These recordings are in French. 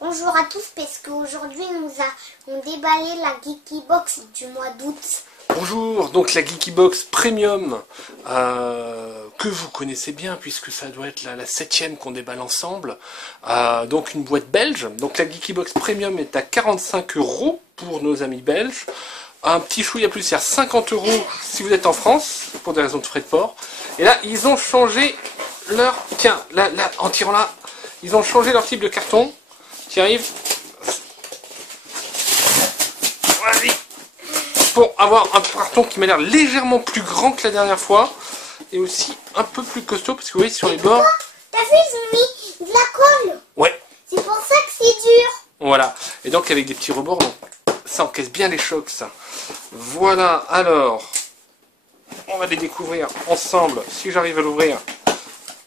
Bonjour à tous, parce qu'aujourd'hui nous avons déballé la Geeky Box du mois d'août. Bonjour, donc la Geeky Box Premium, que vous connaissez bien puisque ça doit être la 7e qu'on déballe ensemble. Donc une boîte belge. Donc la Geeky Box Premium est à 45 € pour nos amis belges. Un petit chouïa plus, il y a 50 € si vous êtes en France, pour des raisons de frais de port. Et là, ils ont changé leur... Tiens, là, en tirant là, ils ont changé leur type de carton. Qui arrive. Vas-y. Pour avoir un carton qui m'a l'air légèrement plus grand que la dernière fois. Et aussi un peu plus costaud, parce que vous voyez sur les bords... T'as vu, ils ont mis de la colle. Ouais. C'est pour ça que c'est dur. Voilà. Et donc avec des petits rebords, donc, ça encaisse bien les chocs, ça. Voilà, alors... On va les découvrir ensemble, si j'arrive à l'ouvrir.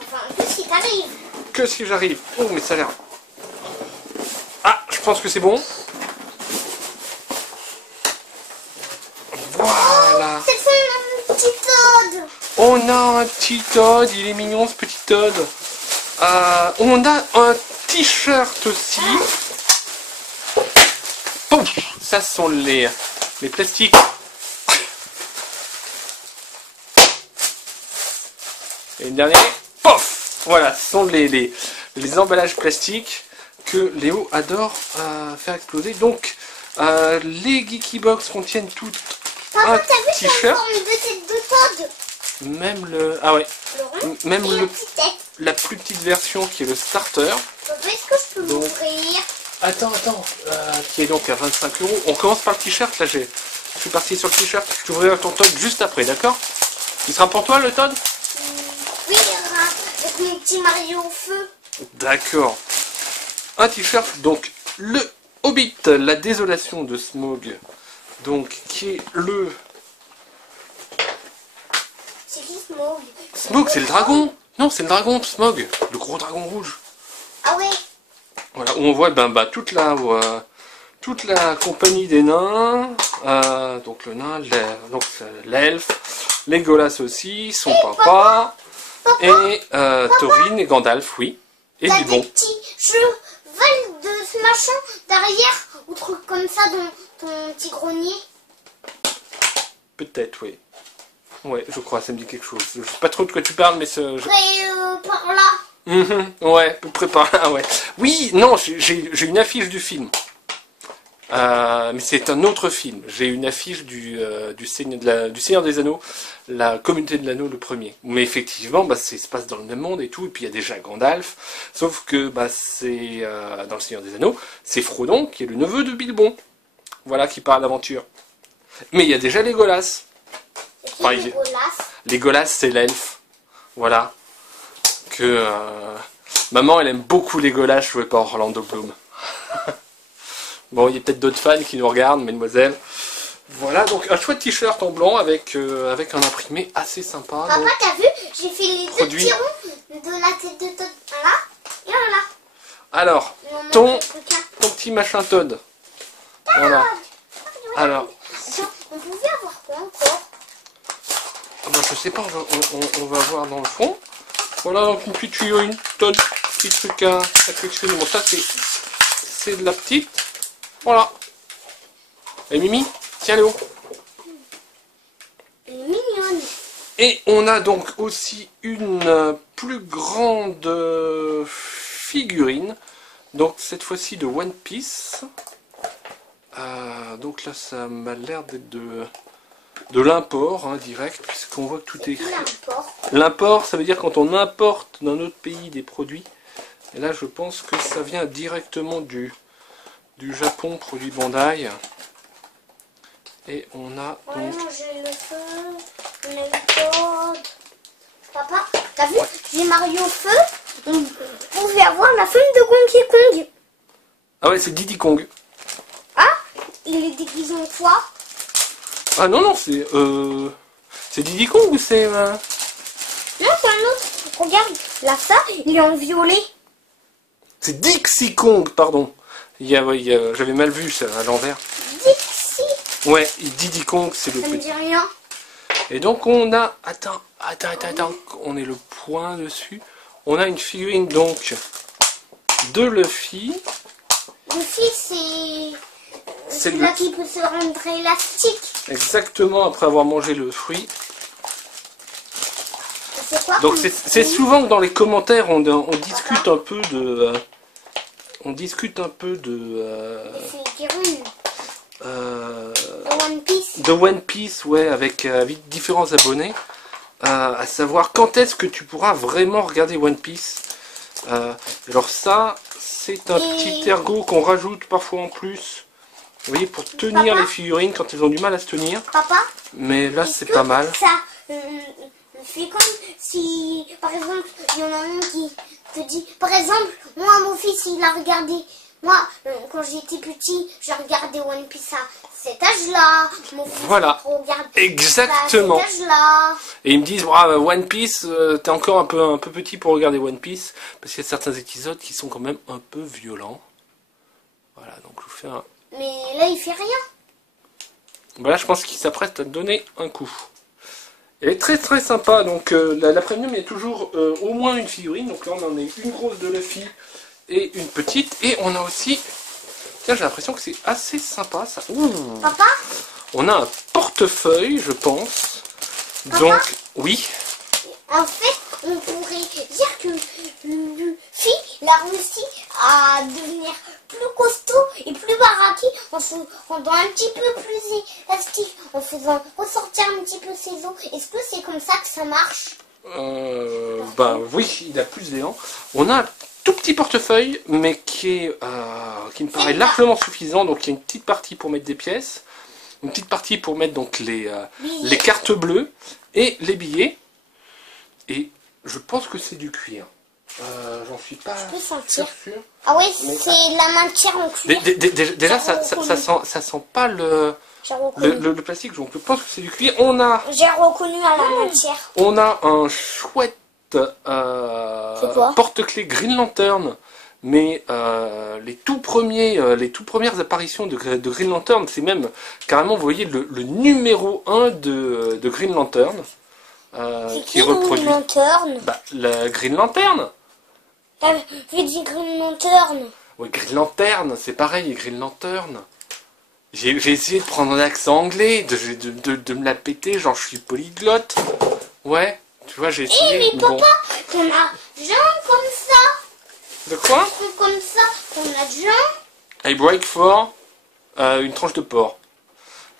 Enfin, que si t'arrives. Que si j'arrive. Oh, mais ça a l'air... Ah, je pense que c'est bon. Voilà. C'est un petit Todd. On a un petit Todd, il est mignon ce petit Todd. On a un t-shirt aussi. Pouf, ça sont les plastiques. Et une dernière. Pouf, voilà, ce sont les emballages plastiques que Léo adore faire exploser. Donc, les Geeky Box contiennent toutes un Papa, t'as vu t-shirt. forme de tête de Todd. Même le... Ah ouais. Le rond Même et la petite tête. la plus petite version qui est le starter. Papa, est-ce que je peux Donc, l'ouvrir? Attends. Qui est donc à 25 €. On commence par le t-shirt. Là, je suis parti sur le t-shirt. Je t'ouvrirai ton Todd juste après, d'accord? Il sera pour toi le Todd? Oui, avec mon petit Mario au feu. D'accord. Un t-shirt, donc le Hobbit, la désolation de Smaug, donc qui est le... C'est qui Smaug? Smaug, c'est le dragon. Non, c'est le dragon, Smaug, le gros dragon rouge. Ah ouais. Voilà, où on voit toute la compagnie des nains, donc le nain, l'elfe, Legolas aussi, son papa, et Thorin et Gandalf, oui, et T'as Bilbon. des petits chevals de ce machin derrière, ou truc comme ça dans ton petit grenier. Peut-être, oui. Ouais, je crois, ça me dit quelque chose. Je sais pas trop de quoi tu parles, mais Par là. ouais, à peu près par là, ouais. Oui, non, j'ai une affiche du film. Mais c'est un autre film. J'ai une affiche du Seigneur des Anneaux, la Communauté de l'Anneau, le premier. Mais effectivement, ça se passe dans le même monde et tout. Et puis il y a déjà Gandalf. Sauf que c'est dans le Seigneur des Anneaux, c'est Frodon qui est le neveu de Bilbon. Voilà, qui part à l'aventure. Mais il y a déjà Legolas. Enfin, Legolas, c'est l'elfe. Voilà. Maman, elle aime beaucoup Legolas joué par Orlando Bloom. Bon, il y a peut-être d'autres fans qui nous regardent, mesdemoiselles. Voilà, donc un chouette t-shirt en blanc avec un imprimé assez sympa. Papa, donc, t'as vu? J'ai fait les deux petits ronds de la tête de Todd. Là et là. Alors, ton petit machin Todd. Voilà. Alors, attends, on pouvait avoir quoi encore? je sais pas, on va voir dans le fond. Voilà, donc une petite figurine Todd, petit truc à collectionner. Bon, ça c'est de la petite. Voilà. Et Mimi, tiens Léo. Elle est mignonne. Et on a donc aussi une plus grande figurine. Donc cette fois-ci de One Piece. Donc là ça m'a l'air d'être de l'import, hein, direct, puisqu'on voit que tout est écrit. L'import, ça veut dire quand on importe d'un autre pays des produits. Et là je pense que ça vient directement du Japon, produit Bandai. Et on a donc... j'ai le feu, on a le Todd. Papa, t'as vu? J'ai Mario au feu. On pouvait avoir la femme de Donkey Kong. Ah ouais, c'est Diddy Kong. Ah, il est déguisé en quoi? Ah non, c'est Diddy Kong ou c'est... Non, c'est un autre. Regarde, là ça, il est en violet. C'est Dixie Kong, pardon. J'avais mal vu ça à l'envers. Dixie. Ouais, Diddy Kong, c'est le Ça me petit. dit rien. Et donc on a... Attends. On est le point dessus. On a une figurine donc de Luffy. Luffy, c'est C'est celui-là qui peut se rendre élastique. Exactement, après avoir mangé le fruit. C'est quoi Donc comme c'est fruit? souvent que dans les commentaires on discute un peu de... on discute un peu C'est Kirun. One Piece. de One Piece, ouais, avec différents abonnés. À savoir quand est-ce que tu pourras vraiment regarder One Piece. Alors ça, c'est un petit ergot qu'on rajoute parfois en plus. Vous voyez, pour tenir Papa, les figurines quand elles ont du mal à se tenir. Papa, Mais là, est-ce c'est que pas mal. Ça fait comme si, par exemple, il y en a un qui te dit, par exemple, moi, mon fils, il a regardé. Moi, quand j'étais petit, je regardais One Piece à cet âge-là. Mon fils Voilà. regarde Exactement. à cet âge-là. Et ils me disent, ah, One Piece, t'es encore un peu petit pour regarder One Piece, parce qu'il y a certains épisodes qui sont quand même un peu violents. Voilà, donc je vous fais un... Mais là, il fait rien. Voilà, je pense qu'il s'apprête à te donner un coup. Elle est très très sympa, donc la premium, il y a toujours au moins une figurine, donc là on en a une grosse de Luffy et une petite, et on a aussi, tiens j'ai l'impression que c'est assez sympa ça. Ouh. Papa, On a un portefeuille, je pense, Papa, donc oui, en fait, on pourrait dire que Luffy, il a réussi à devenir plus costaud et plus baraqué en se rendant un petit peu plus élastique, en faisant ressortir un petit peu ses os. Est-ce que c'est comme ça que ça marche? ben oui, il a plus d'élan. On a un tout petit portefeuille, mais qui me paraît largement suffisant, donc il y a une petite partie pour mettre des pièces, une petite partie pour mettre donc les cartes bleues et les billets. Et je pense que c'est du cuir. J'en suis pas peux sentir. sûr. Ah oui, Mais- c'est de la matière en cuir. Déjà, ça sent pas le J'ai reconnu. plastique, donc je pense que c'est du cuir. On a À la matière. un chouette C'est quoi porte-clés Green Lantern, mais les tout premières apparitions de Green Lantern, c'est même carrément, vous voyez, le numéro 1 de Green Lantern, C'est qui qui reproduit Green Lantern? bah, la Green Lantern. T'as vu dit Green Lantern? Oui, Green Lantern, c'est pareil, Green Lantern. J'ai essayé de prendre un accent anglais, de me la péter, genre je suis polyglotte. Ouais, tu vois, j'ai essayé. Mais bon. papa, qu'on a Jean comme ça. De quoi? Comme ça, qu'on a Jean. I break for une tranche de porc.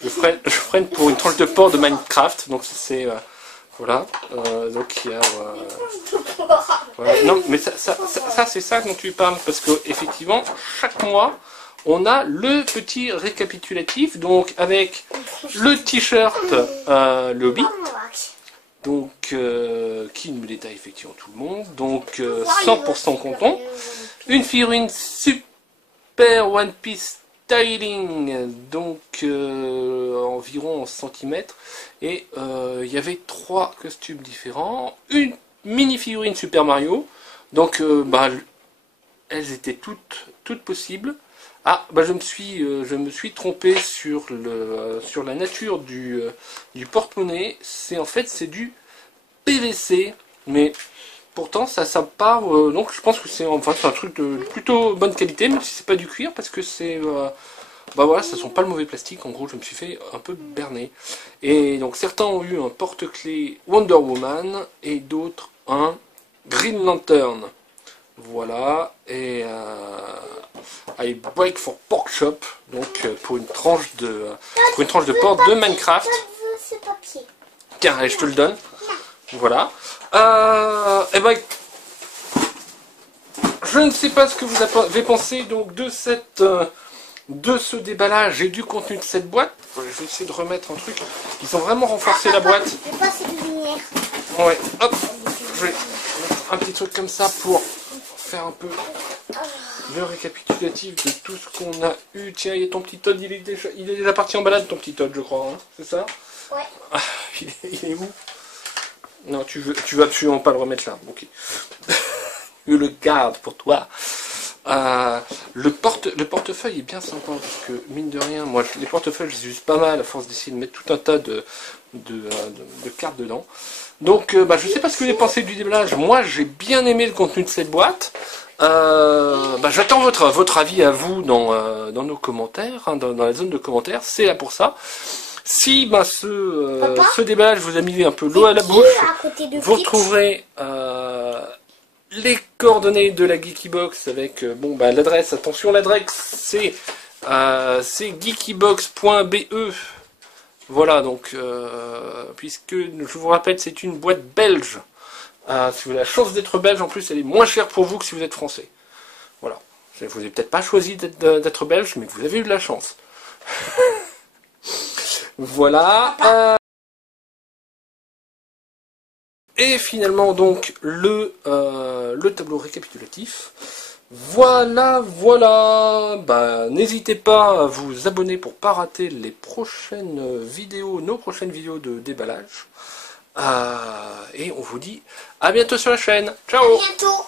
Je ferai pour une tranche de porc de Minecraft, donc c'est... voilà, donc il y a... voilà. Non, mais ça c'est ça dont tu parles, parce que effectivement, chaque mois, on a le petit récapitulatif, donc avec le t-shirt le Hobbit, donc qui me détaille effectivement tout le monde, donc 100% content, une figurine super One Piece styling, donc environ en centimètres, et il y avait 3 costumes différents, une mini figurine Super Mario, donc bah, elles étaient toutes possibles. Ah, bah je me suis trompé sur la nature du porte-monnaie. En fait c'est du PVC, mais pourtant ça part. Donc je pense que c'est un truc de plutôt bonne qualité, même si c'est pas du cuir, parce que c'est bah voilà, ça sent pas le mauvais plastique. En gros, je me suis fait un peu berner. Et donc certains ont eu un porte-clés Wonder Woman et d'autres un Green Lantern. Voilà, et I break for pork chop, donc pour une tranche de porc de Minecraft. Ce papier. Tiens, allez, je te le donne. Voilà. Et ben, je ne sais pas ce que vous avez pensé donc de ce déballage et du contenu de cette boîte. Je vais essayer de remettre un truc. Ils ont vraiment renforcé la boîte. Je vais passer de lumière. Ouais, hop, je vais mettre un petit truc comme ça pour faire un peu le récapitulatif de tout ce qu'on a eu. Tiens, il y a ton petit Todd, il est déjà parti en balade, ton petit Todd, je crois, hein, c'est ça? Ouais. Ah, il est où? Non, tu veux absolument pas le remettre là, ok. Je le garde pour toi. Le portefeuille est bien sympa, parce que mine de rien, moi les portefeuilles je les use pas mal à force d'essayer de mettre tout un tas de cartes dedans. Donc bah, je sais pas ce que vous avez pensé du déballage. Moi j'ai bien aimé le contenu de cette boîte. J'attends votre avis à vous dans nos commentaires, hein, dans la zone de commentaires, c'est là pour ça. Si ce déballage vous a mis un peu l'eau à la bouche, vous retrouverez les coordonnées de la Geekybox avec l'adresse. Attention, l'adresse c'est geekybox.be. Voilà, donc puisque je vous rappelle, c'est une boîte belge. Si vous avez la chance d'être belge, en plus elle est moins chère pour vous que si vous êtes français. Voilà. Vous n'avez peut-être pas choisi d'être belge, mais vous avez eu de la chance. Voilà. Et finalement donc le tableau récapitulatif. Voilà. N'hésitez pas à vous abonner pour pas rater les prochaines vidéos, nos prochaines vidéos de déballage. Et on vous dit à bientôt sur la chaîne. Ciao. À bientôt.